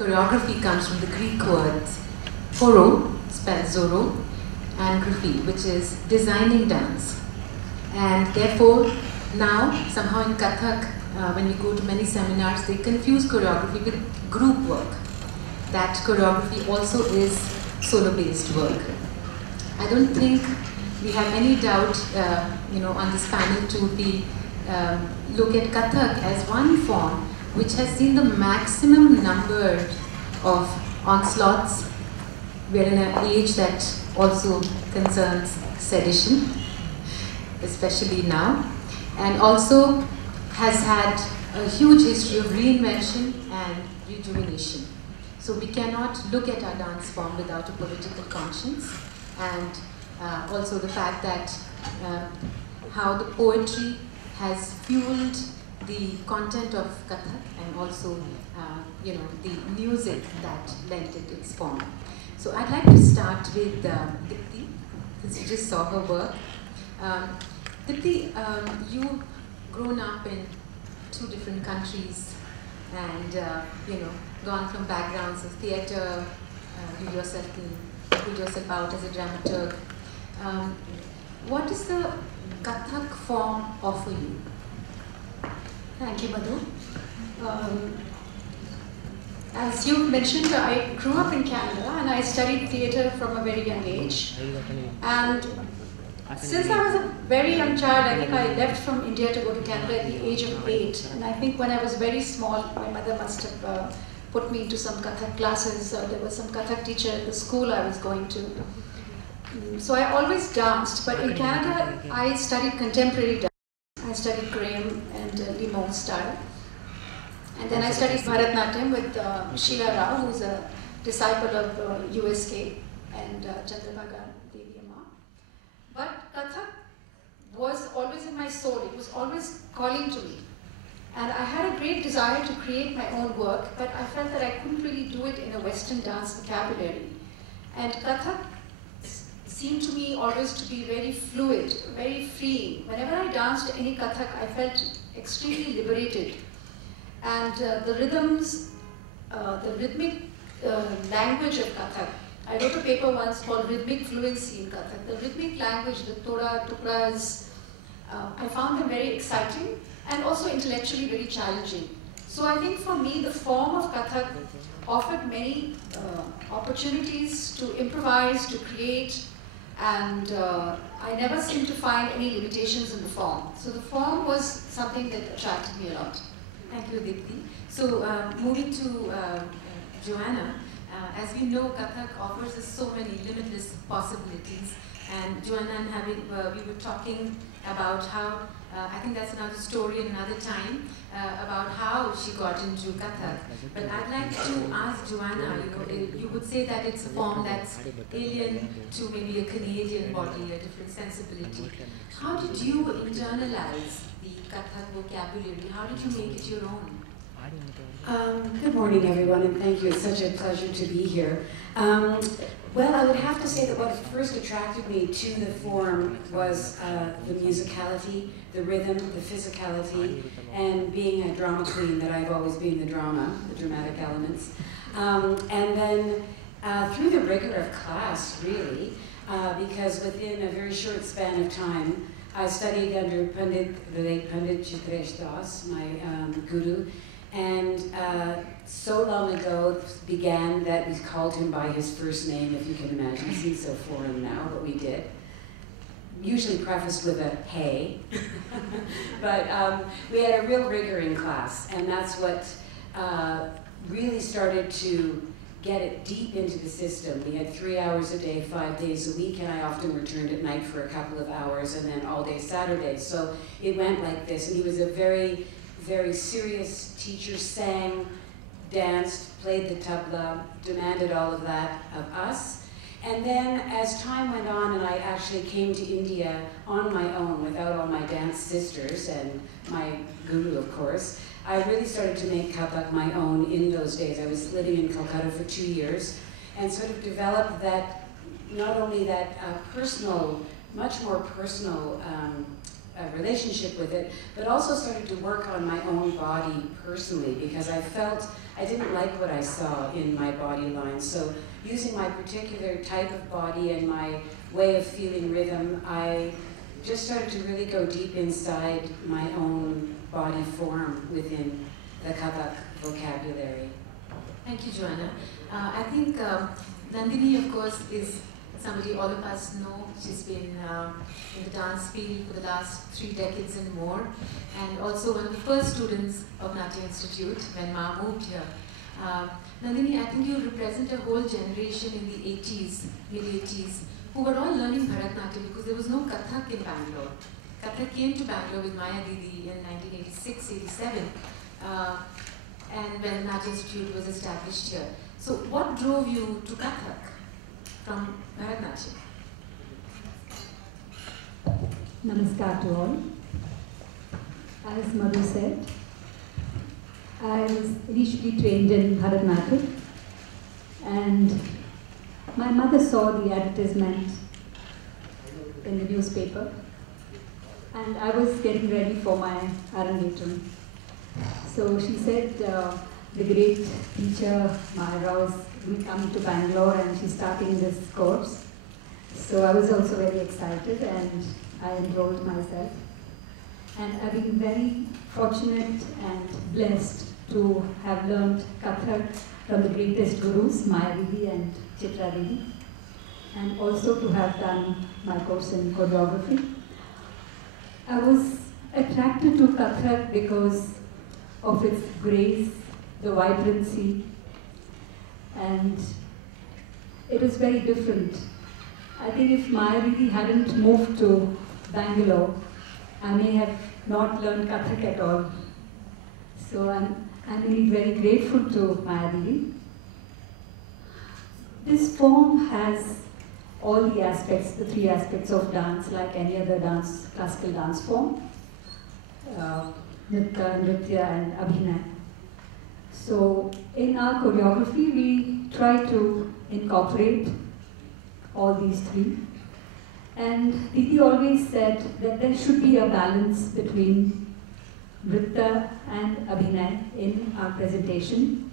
choreography comes from the Greek words choro, spelled Zoro, and graphy, which is designing dance. And therefore, now, somehow in Kathak, when we go to many seminars, they confuse choreography with group work. That choreography also is solo-based work. I don't think we have any doubt, on this panel to look at Kathak as one form which has seen the maximum number of onslaughts. We're in an age that also concerns sedition, especially now, and also has had a huge history of reinvention and rejuvenation. So we cannot look at our dance form without a political conscience, and also the fact that how the poetry has fueled the content of Kathak, and also the music that lent it its form. So I'd like to start with Dipti, since you just saw her work. Dipti, you've grown up in 2 different countries, and gone from backgrounds of theatre, you yourself put yourself out as a dramaturg. What does the Kathak form offer you? Thank you, Madhu. As you mentioned, I grew up in Canada and I studied theatre from a very young age. And since I was a very young child, I think I left from India to go to Canada at the age of 8. And I think when I was very small, my mother must have put me into some Kathak classes. There was some Kathak teacher at the school I was going to. So I always danced, but in Canada, I studied contemporary dance. I studied Graham and Limon style. And then I studied Bharatnatyam with Sheila Rao, who's a disciple of USK, and Chandrabhaga Devi Amma. But Kathak was always in my soul. It was always calling to me. And I had a great desire to create my own work, but I felt that I couldn't really do it in a Western dance vocabulary. And Kathak seemed to me always to be very fluid, very free. Whenever I danced any Kathak, I felt extremely liberated. And the rhythms, the rhythmic language of Kathak. I wrote a paper once called Rhythmic Fluency in Kathak. The rhythmic language, the toda, tukras, I found them very exciting and also intellectually very challenging. So I think for me, the form of Kathak offered many opportunities to improvise, to create, and I never seemed to find any limitations in the form. So the form was something that attracted me a lot. Thank you, Dipti. So moving to Joanna, as we know, Kathak offers us so many limitless possibilities. And Joanna and we were talking about how, I think that's another story another time, about how she got into Kathak. But I'd like to ask Joanna, you would say that it's a form that's alien to maybe a Canadian body, a different sensibility. How did you internalize the Kathak vocabulary? How did you make it your own? Good morning, everyone, and thank you. It's such a pleasure to be here. Well, I would have to say that what first attracted me to the form was the musicality, the rhythm, the physicality, and being a drama queen, that I've always been the dramatic elements. And then through the rigor of class, really, because within a very short span of time, I studied under the late Pandit Chitresh Das, my guru, and so long ago began that we called him by his first name, if you can imagine. It seems so foreign now, but we did. Usually prefaced with a hey. But we had a real rigor in class, and that's what really started to get it deep into the system. We had 3 hours a day, 5 days a week, and I often returned at night for a couple of hours, and then all day Saturdays. So it went like this, and he was a very, very serious teacher, sang, danced, played the tabla, demanded all of that of us. And then as time went on and I actually came to India on my own without all my dance sisters and my guru, of course, I really started to make Kathak my own in those days. I was living in Calcutta for 2 years and sort of developed that, not only that personal, much more personal a relationship with it, but also started to work on my own body personally because I felt I didn't like what I saw in my body lines. So using my particular type of body and my way of feeling rhythm, I just started to really go deep inside my own body form within the Kathak vocabulary. Thank you, Joanna. I think Nandini, of course, is somebody all of us know. She's been in the dance field for the last 3 decades and more, and also one of the first students of Natya Institute when Ma moved here. Nandini, I think you represent a whole generation in the 80s, mid-80s, who were all learning Bharatanatyam because there was no Kathak in Bangalore. Kathak came to Bangalore with Maya Didi in 1986-87, and when Natya Institute was established here. So what drove you to Kathak from Bharatanatyam? Namaskar to all. As Madhu said, I was initially trained in Bharatanatyam, and my mother saw the advertisement in the newspaper, and I was getting ready for my Arangetram. So she said the great teacher Maya Rao is coming to Bangalore and she's starting this course. So I was also very excited and I enrolled myself. And I've been very fortunate and blessed to have learned Kathak from the greatest gurus, Maya Didi and Chitra Didi, and also to have done my course in choreography. I was attracted to Kathak because of its grace, the vibrancy, and it was very different. I think if Maya Didi hadn't moved to Bangalore, I may have not learned Kathak at all. So I'm really very grateful to Maya Didi. This form has all the aspects, the 3 aspects of dance, like any other dance, classical dance form. Nritya and Abhinay. So in our choreography, we try to incorporate all these 3. And Didi always said that there should be a balance between Nritya and Abhinay in our presentation.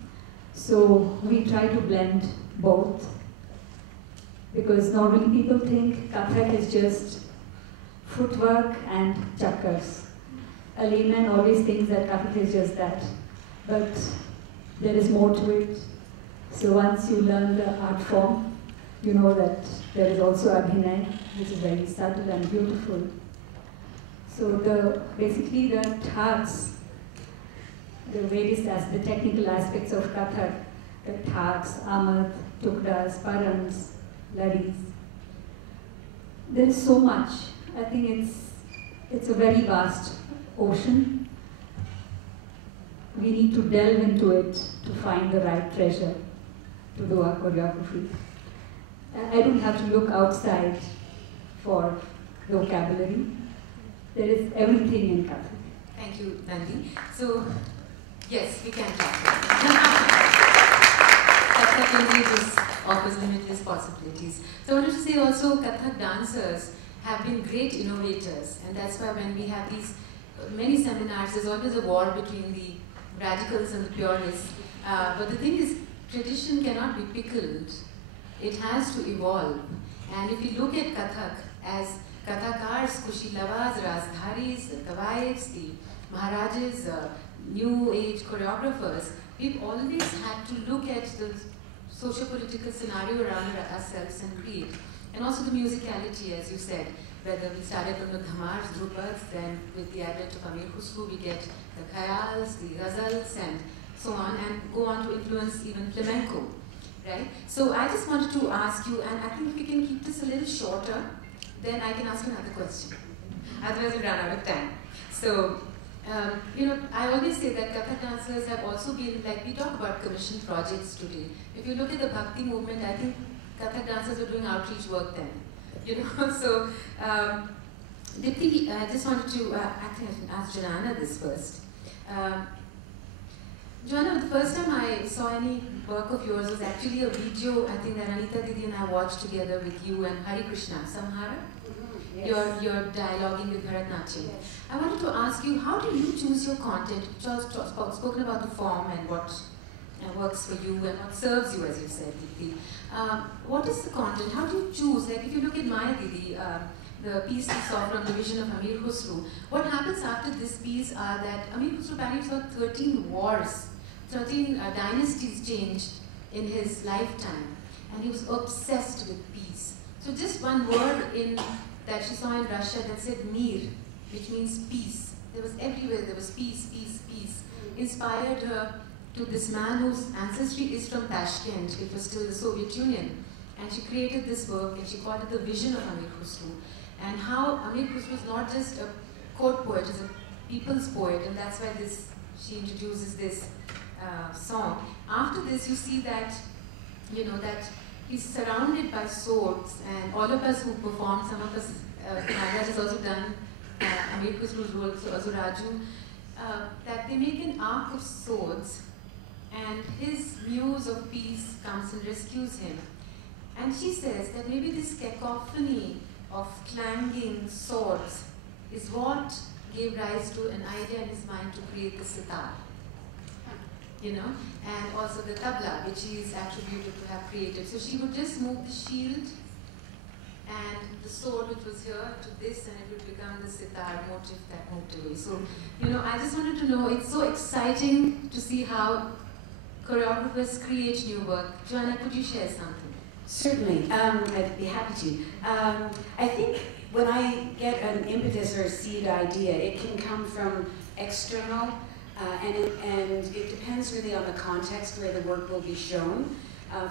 So we try to blend both, because normally people think Kathak is just footwork and chakkars. A layman always thinks that Kathak is just that, but there is more to it. So once you learn the art form, you know that there is also Abhinay, which is very subtle and beautiful. So basically the thaks, the technical aspects of Kathak, the thaks, amad, tukdas, params, ladis. There is so much. I think it's a very vast ocean. We need to delve into it to find the right treasure to do our choreography. I don't have to look outside for vocabulary. There is everything in Kathak. Thank you, Nandi. So, yes, we can talk. Kathak indeed offers limitless possibilities. So I wanted to say also, Kathak dancers have been great innovators, and that's why when we have these many seminars, there's always a war between the radicals and the purists. But the thing is, tradition cannot be pickled. It has to evolve. And if you look at Kathak as Kathakars, Kushilavas, Razdharis, the Kavaids, the Maharajas, new age choreographers, we've always had to look at the socio-political scenario around ourselves and create. And also the musicality, as you said, whether we started from the Dhamars, Dhrupads, then with the advent of Amir Khusru, we get the Khayals, the Ghazals, and so on, and go on to influence even flamenco, right? So I just wanted to ask you, and I think if we can keep this a little shorter, then I can ask you another question. Otherwise we'll run out of time. So, I always say that Kathak dancers have also been, like we talk about commission projects today. If you look at the Bhakti movement, I think Kathak dancers were doing outreach work then. So Dipti, I just wanted to, I think I should ask Joanna this first. Joanna, the first time I saw any work of yours was actually a video, I think that Anita Didi and I watched together with you and Hari Krishna, Samhara. Yes. You're dialoguing with Bharatanatyam. Yes. I wanted to ask you, how do you choose your content? Just spoken about the form and what works for you and what serves you, as you said, Didi. What is the content? How do you choose? Like if you look at Maya Didi, the piece we saw from the vision of Amir Khusro, what happens after this piece are that Amir Khusro apparently saw 13 wars, 13 dynasties changed in his lifetime, and he was obsessed with peace. So just one word in that she saw in Russia that said Mir, which means peace. There was everywhere, there was peace, peace, peace. Inspired her to this man whose ancestry is from Tashkent, it was still the Soviet Union. And she created this work and she called it the vision of Amir Khusro. And how Amir Khusro was not just a court poet, he's a people's poet, and that's why she introduces this song. After this, you see that, that he's surrounded by swords, and all of us who perform, some of us, Nagaraj has also done Amir Khusro's role, so Azuraju, that they make an arc of swords, and his muse of peace comes and rescues him. And she says that maybe this cacophony of clanging swords is what gave rise to an idea in his mind to create the sitar. And also the tabla, which he is attributed to have created. So she would just move the shield and the sword, which was here, to this, and it would become the sitar motif that moved away. So, I just wanted to know, it's so exciting to see how choreographers create new work. Joanna, could you share something? Certainly, I'd be happy to. I think when I get an impetus or a seed idea, it can come from external, and it depends really on the context where the work will be shown.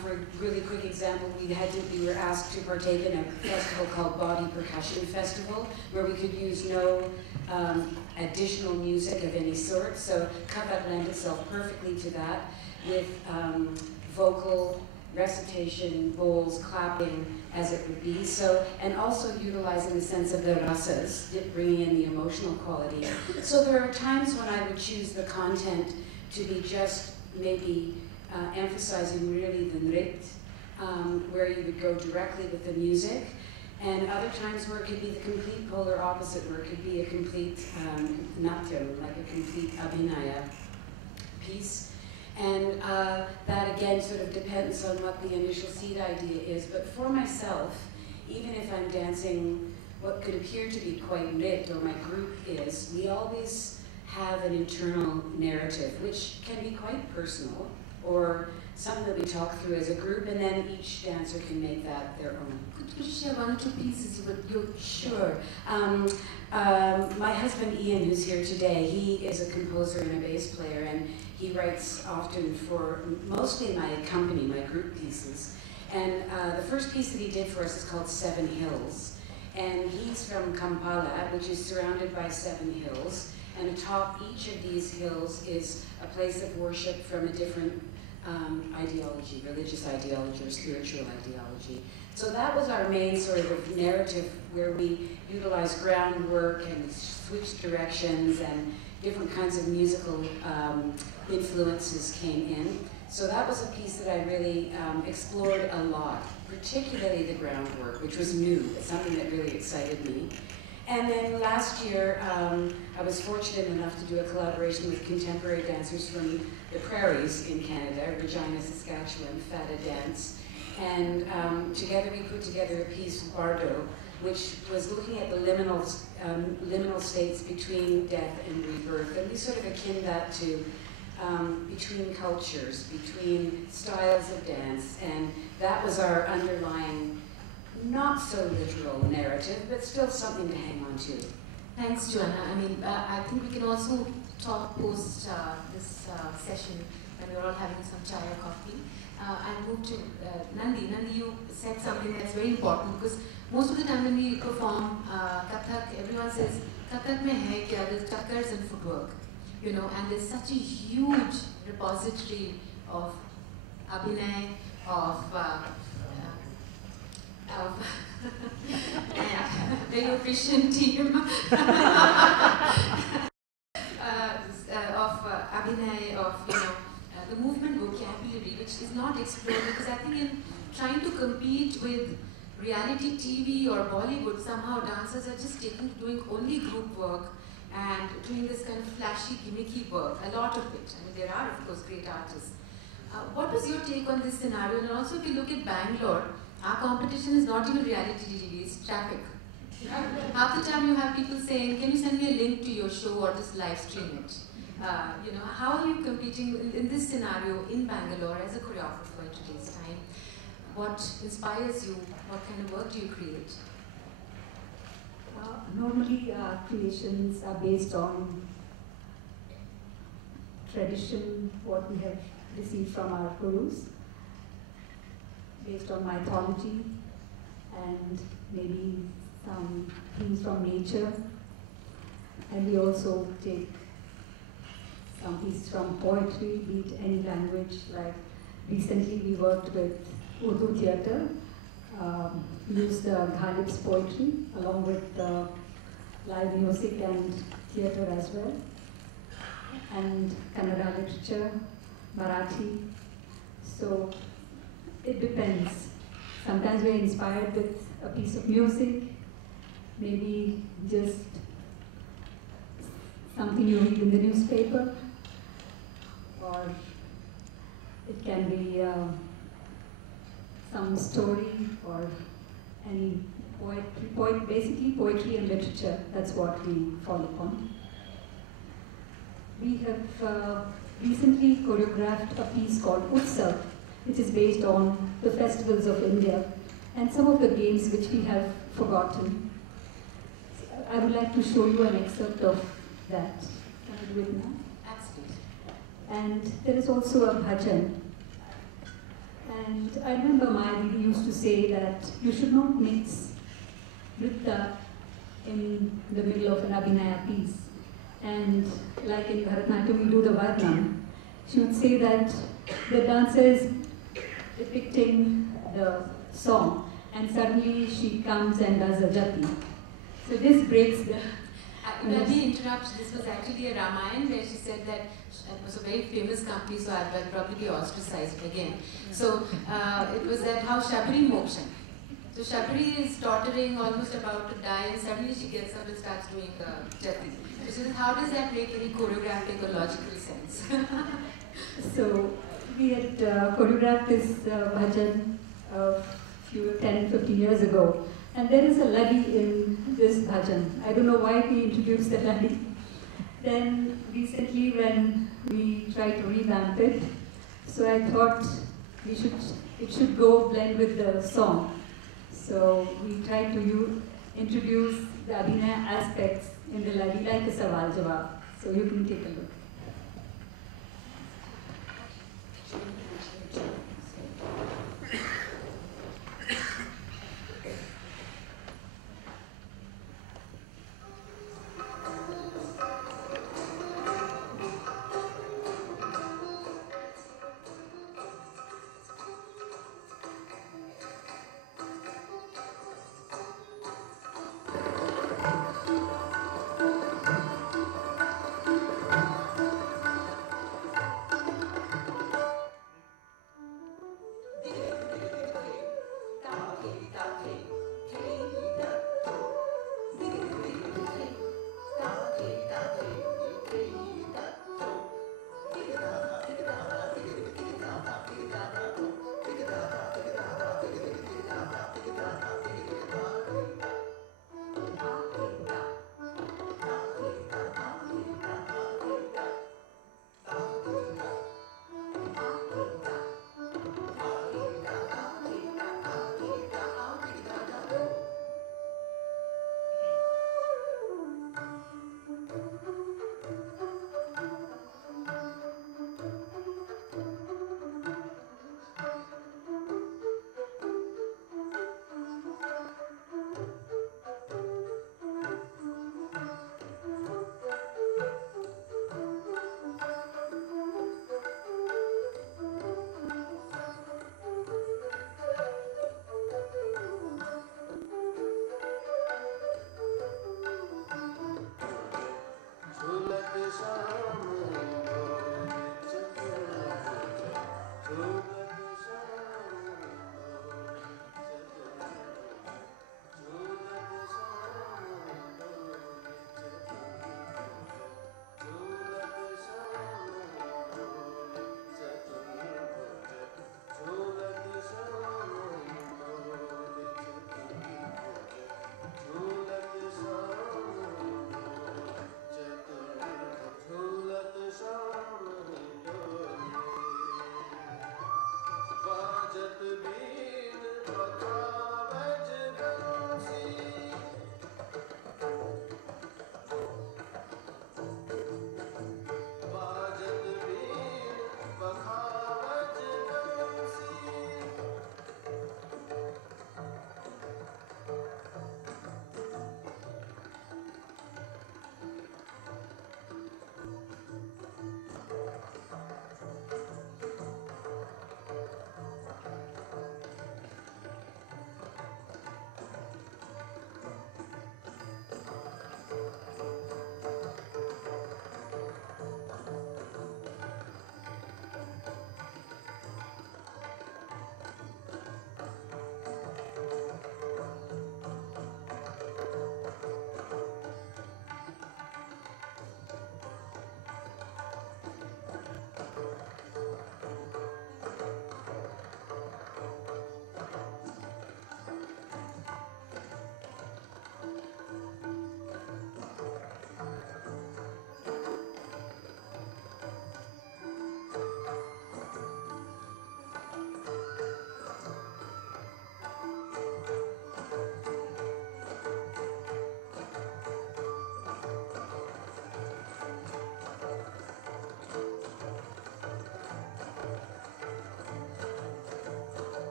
For a really quick example, we were asked to partake in a festival called Body Percussion Festival, where we could use no additional music of any sort. So Kathak lent itself perfectly to that, with vocal recitation, bowls, clapping, as it would be. So, and also utilizing the sense of the rasas, bringing in the emotional quality. So there are times when I would choose the content to be just maybe emphasizing really the nrit, where you would go directly with the music, and other times where it could be the complete polar opposite, where it could be a complete natyam, like a complete abhinaya piece. And that again sort of depends on what the initial seed idea is. But for myself, even if I'm dancing what could appear to be quite nrit, or my group is, we always have an internal narrative, which can be quite personal, or something that we talk through as a group, and then each dancer can make that their own. Could you share one or two pieces you Sure. My husband Ian, who's here today, he is a composer and a bass player, and he writes often for mostly my company, my group pieces. And the first piece that he did for us is called 7 Hills. And he's from Kampala, which is surrounded by 7 hills. And atop each of these hills is a place of worship from a different ideology, religious ideology or spiritual ideology. So that was our main sort of narrative, where we utilized groundwork and switched directions, and different kinds of musical influences came in. So that was a piece that I really explored a lot, particularly the groundwork, which was new. It's something that really excited me. And then last year, I was fortunate enough to do a collaboration with contemporary dancers from the prairies in Canada, Regina, Saskatchewan, Fada Dance. And together we put together a piece, Bardo, which was looking at the liminal states between death and rebirth. And we sort of akin that to between cultures, between styles of dance. And that was our underlying, not so literal narrative, but still something to hang on to. Thanks, Joanna. I mean, I think we can also talk post this session when we're all having some chai or coffee. I'll move to Nandi. Nandi, you said something that's very important, because most of the time when we perform Kathak, everyone says, Kathak mein hai kya? There's chakkars and footwork, and there's such a huge repository of abhinay, of very efficient team of abhinay, of the movement vocabulary, which is not explored, because I think in trying to compete with reality TV or Bollywood, somehow dancers are just doing only group work and doing this kind of flashy, gimmicky work, a lot of it. I mean, there are, of course, great artists. What was your take on this scenario? And also, if you look at Bangalore, our competition is not even reality TV, it's traffic. Half the time you have people saying, can you send me a link to your show or just live stream it? How are you competing in this scenario in Bangalore as a choreographer in today's time? What inspires you? What kind of work do you create? Normally our creations are based on tradition, what we have received from our gurus, based on mythology and maybe some things from nature. And we also take some pieces from poetry, be it any language. Like recently we worked with Urdu theatre, used Ghalib's poetry along with live music and theatre as well, and Kannada literature, Marathi. So it depends. Sometimes we're inspired with a piece of music, maybe just something you read in the newspaper, or it can be some story or any poetry, basically poetry and literature. That's what we fall upon. We have recently choreographed a piece called Utsav, which is based on the festivals of India and some of the games which we have forgotten. I would like to show you an excerpt of that. Can I do it now? Absolutely. And there is also a bhajan. And I remember Maya Didi used to say that you should not mix nritta in the middle of an abhinaya piece. And like in Bharatanatyam we do the varnam, she would say that the dancer is depicting the song and suddenly she comes and does a jati. So this breaks the... Let me interrupt. This was actually a Ramayana where she said that it was a very famous company, so I'd probably be ostracized again. So it was that how Shabri Mokshan. So Shabri is tottering, almost about to die, and suddenly she gets up and starts doing jati. So how does that make any choreographic or logical sense? So we had choreographed this bhajan 10, 15 years ago. And there is a ladi in this bhajan. I don't know why we introduced the ladi. Then recently when we tried to revamp it, so I thought it should go blend with the song. So we tried to introduce the abhinaya aspects in the ladi like a sawal jawab. So you can take a look.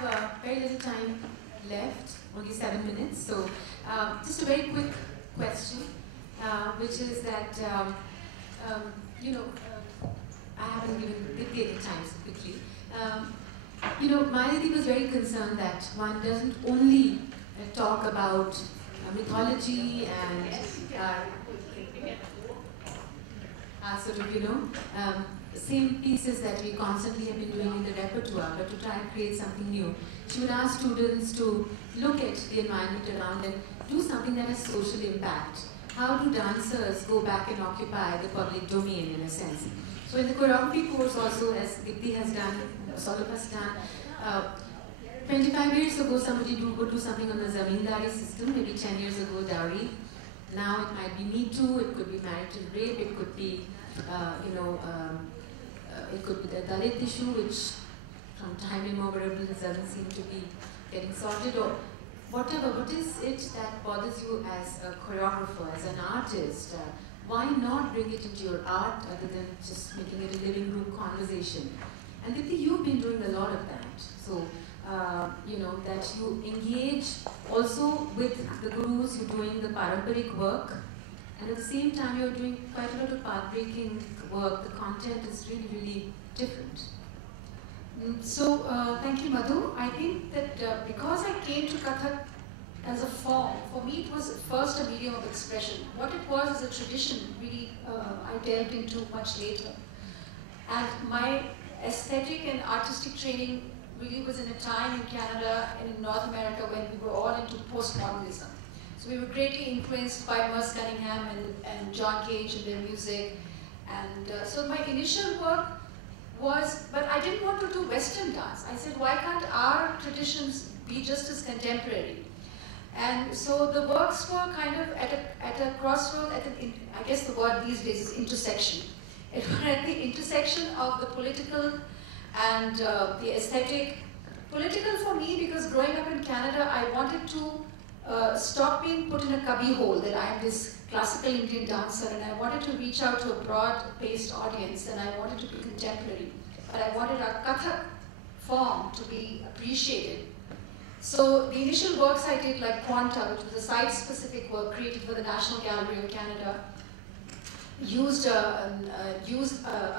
have very little time left, only 7 minutes. So just a very quick question, which is that, you know, I haven't given the time so quickly. You know, Maya was very concerned that one doesn't only talk about mythology and sort of, you know, same pieces that we constantly have been doing in the repertoire, but to try and create something new. She would ask students to look at the environment around and do something that has social impact. How do dancers go back and occupy the public domain in a sense? So in the choreography course also, as Dipti has done, all of us done, 25 years ago somebody would do something on the zamindari system, maybe 10 years ago dowry. Now it might be Me Too, it could be marital rape, it could be, you know, it could be the Dalit issue, which from time immemorial doesn't seem to be getting sorted, or whatever. What is it that bothers you as a choreographer, as an artist? Why not bring it into your art other than just making it a living room conversation? And Dipti, you've been doing a lot of that. So, you know, that you engage also with the gurus, you're doing the paramparic work, and at the same time you're doing quite a lot of path-breaking work. The content is really, really different. So, thank you, Madhu. I think that because I came to Kathak as a form, for me it was first a medium of expression. What it was is a tradition, really, I delved into much later. And my aesthetic and artistic training really was in a time in Canada and in North America when we were all into postmodernism. So we were greatly influenced by Merce Cunningham and John Cage and their music. And so my initial work was, but I didn't want to do Western dance. I said, why can't our traditions be just as contemporary? And so the works were kind of at a crossroad, I guess the word these days is intersection. It was at the intersection of the political and the aesthetic. Political for me, because growing up in Canada, I wanted to stop being put in a cubby hole that I am this classical Indian dancer, and I wanted to reach out to a broad-based audience, and I wanted to be contemporary. But I wanted our Kathak form to be appreciated. So the initial works I did, like Quanta, which was a site-specific work created for the National Gallery of Canada, used a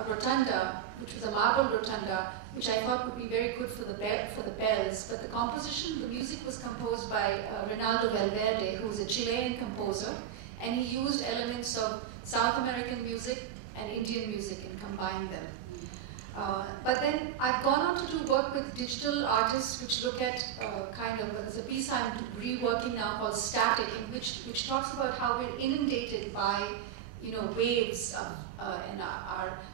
rotunda, which was a marble rotunda, which I thought would be very good for the bells. But the composition, the music was composed by Ronaldo Valverde, who is a Chilean composer, and he used elements of South American music and Indian music and combined them. But then I've gone on to do work with digital artists, which look at there's a piece I'm reworking now called Static, in which talks about how we're inundated by, you know, waves and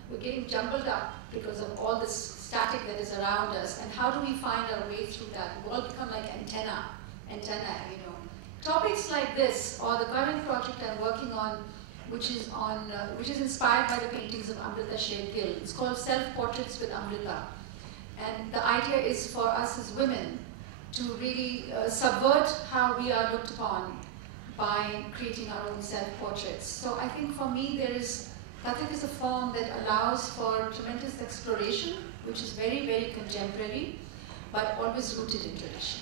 we're getting jumbled up because of all this static that is around us, and how do we find our way through that? We all become like antenna, you know. Topics like this, or the current project I'm working on, which is inspired by the paintings of Amrita Sher Gill. It's called Self-Portraits with Amrita. And the idea is for us as women to really subvert how we are looked upon by creating our own self-portraits. So I think for me Kathak is a form that allows for tremendous exploration, which is very, very contemporary, but always rooted in tradition.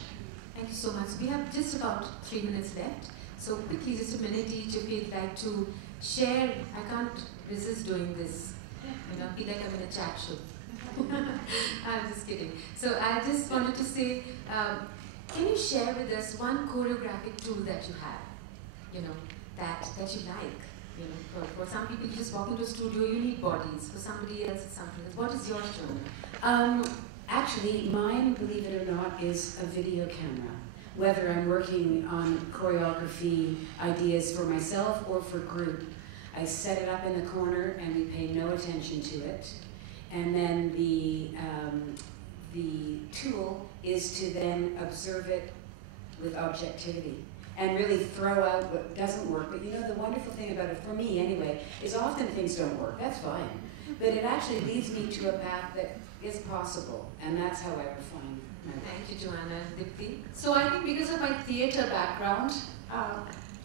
Thank you so much. We have just about 3 minutes left. So quickly, just a minute each, if you'd like to share. I can't resist doing this. You know, feel like I'm in a chat show. I'm just kidding. So I just wanted to say, can you share with us one choreographic tool that you have? You know, that you like. You know, for some people, you just walk into a studio, you need bodies. For somebody else, it's something else. What is your genre? Actually, mine, believe it or not, is a video camera. Whether I'm working on choreography ideas for myself or for group, I set it up in the corner and we pay no attention to it. And then the tool is to then observe it with objectivity and really throw out what doesn't work. But you know, the wonderful thing about it, for me anyway, is often things don't work, that's fine. But it actually leads me to a path that is possible, and that's how I refine my work. Thank you, Joanna. Dipti? So I think because of my theatre background,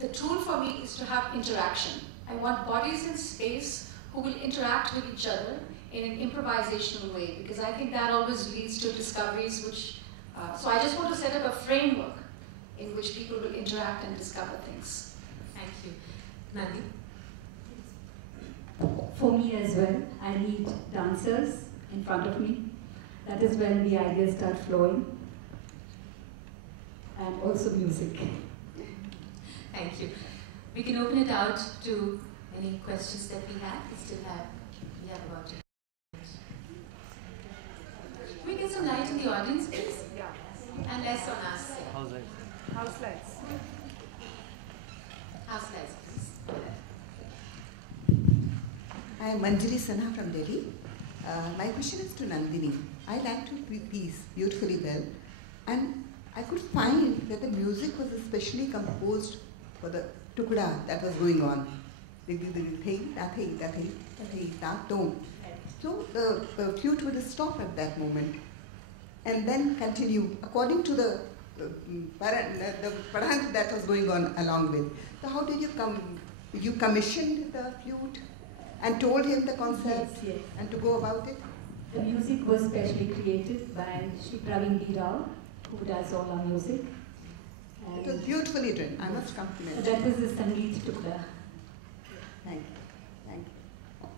the tool for me is to have interaction. I want bodies in space who will interact with each other in an improvisational way, because I think that always leads to discoveries which So I just want to set up a framework in which people will interact and discover things. Thank you. Nandi? For me as well, I need dancers in front of me. That is when the ideas start flowing. And also music. Thank you. We can open it out to any questions that we have. We have about it. Can we get some light in the audience, please? Yeah. And less on us. Yeah. House lights. House lights. House lights, please. I am Manjari Sinha from Delhi. My question is to Nandini. I like to piece beautifully well, and I could find that the music was especially composed for the tukda that was going on. That tone. So the flute would stop at that moment and then continue according to the parant that was going on along with. So how did you come? You commissioned the flute and told him the concept Yes. and to go about it? The music was specially created by Shri Praveen Rao, who does all our music. It was beautifully done. I must compliment you. That was the Sangeet Tukda. Thank you. Thank you.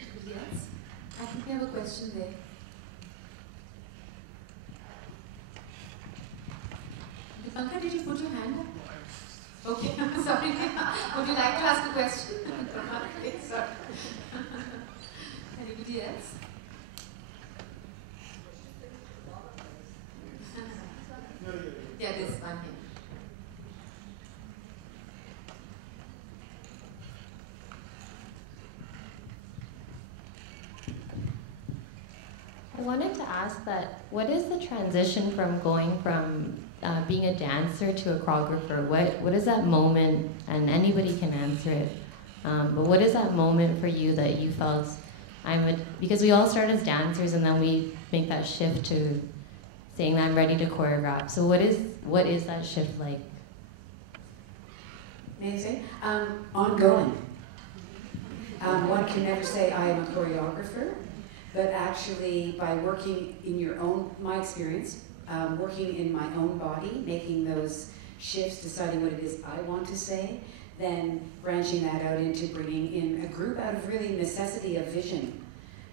Anybody else? I think we have a question there. Dipankar, did you put your hand up? Okay, sorry. Would you like to ask a question? Okay, sorry. Anybody else? Yeah, this one here. I wanted to ask that, what is the transition from going from being a dancer to a choreographer? What is that moment, and anybody can answer it, but what is that moment for you that you felt, because we all start as dancers and then we make that shift to saying that I'm ready to choreograph. So what is that shift like? May I say? Ongoing. One can never say I am a choreographer, but actually by working in your own, my experience, working in my own body, making those shifts, deciding what it is I want to say, then branching that out into bringing in a group out of really necessity of vision,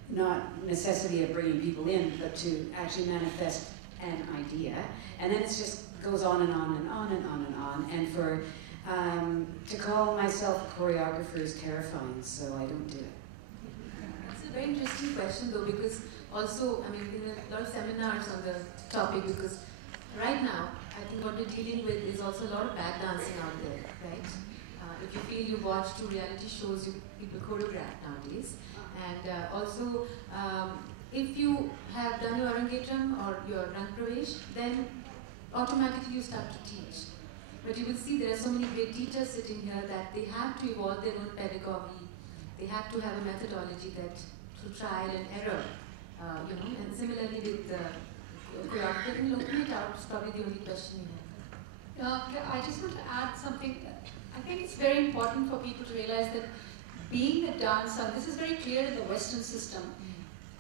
not necessity of bringing people in, but to actually manifest an idea. And then it just goes on and on and on and on and on. And for to call myself a choreographer is terrifying, so I don't do it. It's a very interesting question though, because also, I mean, there are a lot of seminars on the topic, because right now, I think what we're dealing with is also a lot of bad dancing out there, right? If you feel you watch 2 reality shows, people choreograph nowadays. And also, if you have done your Arangetram or your Rang Pravesh, then automatically you start to teach. But you will see there are so many great teachers sitting here that they have to evolve their own pedagogy. They have to have a methodology that through trial and error, and similarly with the choreography, we'll open it out. It's probably the only question you have. I just want to add something. I think it's very important for people to realize that being a dancer, this is very clear in the Western system,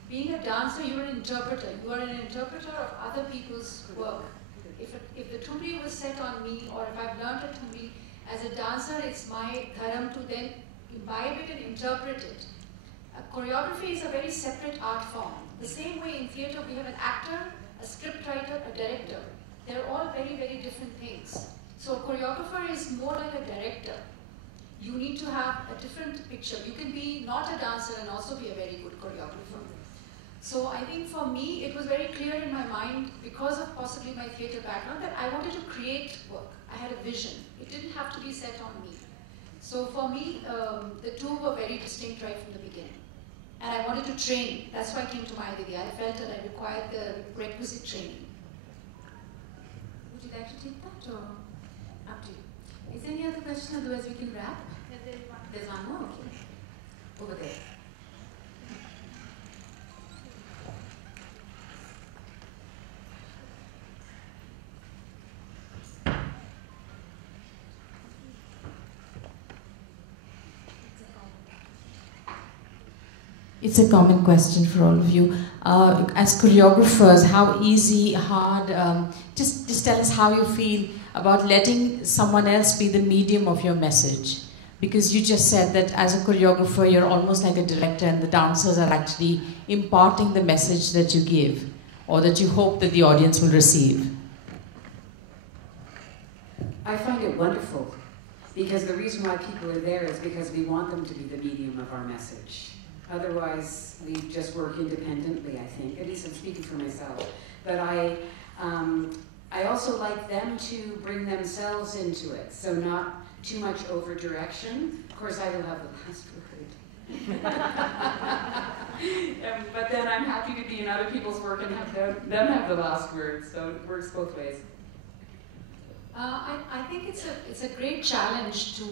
being a dancer, you're an interpreter. You are an interpreter of other people's work. If the Thumri was set on me, or if I've learned a Thumri, as a dancer, it's my dharam to then imbibe it and interpret it. Choreography is a very separate art form. The same way in theatre we have an actor, a script writer, a director. They're all very, very different things. So a choreographer is more like a director. You need to have a different picture. You can be not a dancer and also be a very good choreographer. So I think for me, it was very clear in my mind, because of possibly my theatre background, that I wanted to create work. I had a vision. It didn't have to be set on me. So for me, the two were very distinct right from the beginning. And I wanted to train. That's why I came to Maya Devi. I felt that I required the requisite training. Would you like to take that, or up to you? Is there any other question? Otherwise we can wrap. There's one more. Okay. Over there. It's a common question for all of you. As choreographers, how easy, hard, just tell us how you feel about letting someone else be the medium of your message. Because you just said that as a choreographer, you're almost like a director and the dancers are actually imparting the message that you give or that you hope that the audience will receive. I find it wonderful because the reason why people are there is because we want them to be the medium of our message. Otherwise, we just work independently, I think. At least I'm speaking for myself. But I also like them to bring themselves into it, so not too much over-direction. Of course, I will have the last word. But then I'm happy to be in other people's work and have them have the last word, so it works both ways. I think it's a great challenge to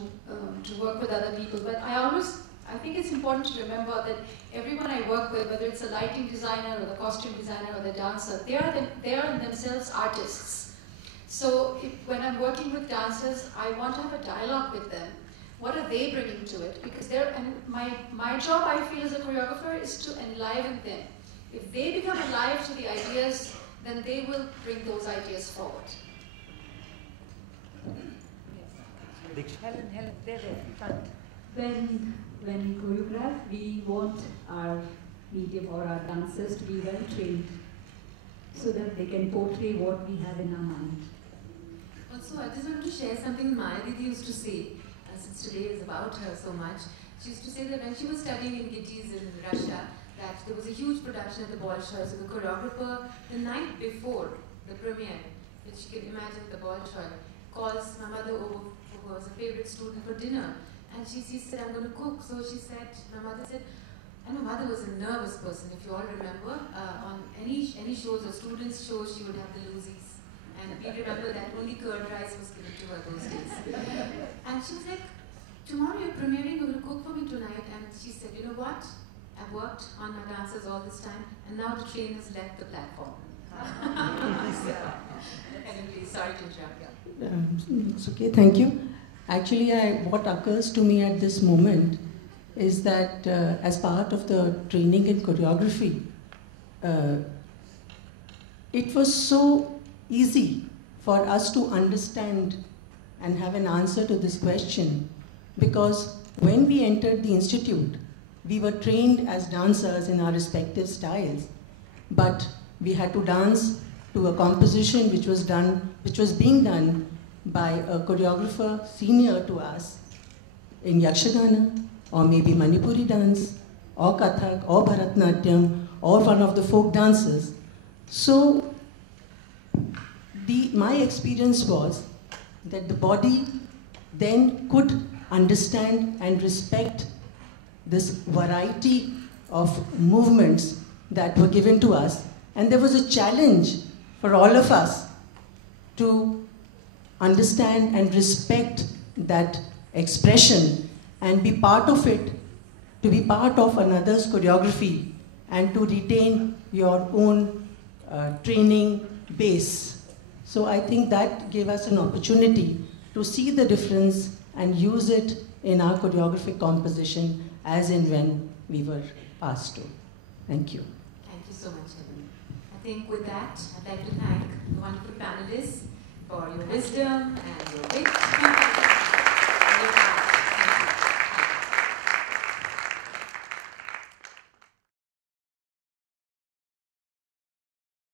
work with other people, but I think it's important to remember that everyone I work with, whether it's a lighting designer or the costume designer or the dancer, they are in themselves artists. So when I'm working with dancers, I want to have a dialogue with them. What are they bringing to it? Because my job, I feel, as a choreographer is to enliven them. If they become alive to the ideas, then they will bring those ideas forward. Helen, there, front. When we choreograph, we want our medium or our dancers to be well trained so that they can portray what we have in our mind. Also, I just wanted to share something Maya Didi used to say, since today is about her so much. She used to say that when she was studying in Gittis in Russia, that there was a huge production at the Bolshoi, so the choreographer, the night before the premiere, which you can imagine the Bolshoi, calls my mother over, who was a favorite student, for dinner. And she said, I'm going to cook. So she said, my mother said, and my mother was a nervous person, if you all remember. On any shows or students' shows, she would have the loosies. And we remember that only curd rice was given to her those days. And she was like, tomorrow you're premiering, you're going to cook for me tonight. And she said, you know what? I've worked on my dancers all this time, and now the train has left the platform. Sorry to interrupt. It's okay, thank you. Actually, what occurs to me at this moment is that as part of the training in choreography, it was so easy for us to understand and have an answer to this question, because when we entered the institute, we were trained as dancers in our respective styles, but we had to dance to a composition which was being done by a choreographer senior to us in Yakshagana, or maybe Manipuri dance, or Kathak, or Bharatnatyam, or one of the folk dances. So my experience was that the body then could understand and respect this variety of movements that were given to us, and there was a challenge for all of us to understand and respect that expression and be part of it, to be part of another's choreography, and to retain your own training base. So I think that gave us an opportunity to see the difference and use it in our choreographic composition as and when we were asked to. Thank you. Thank you so much, Helen. I think with that, I'd like to thank the wonderful panelists for your wisdom and your wit.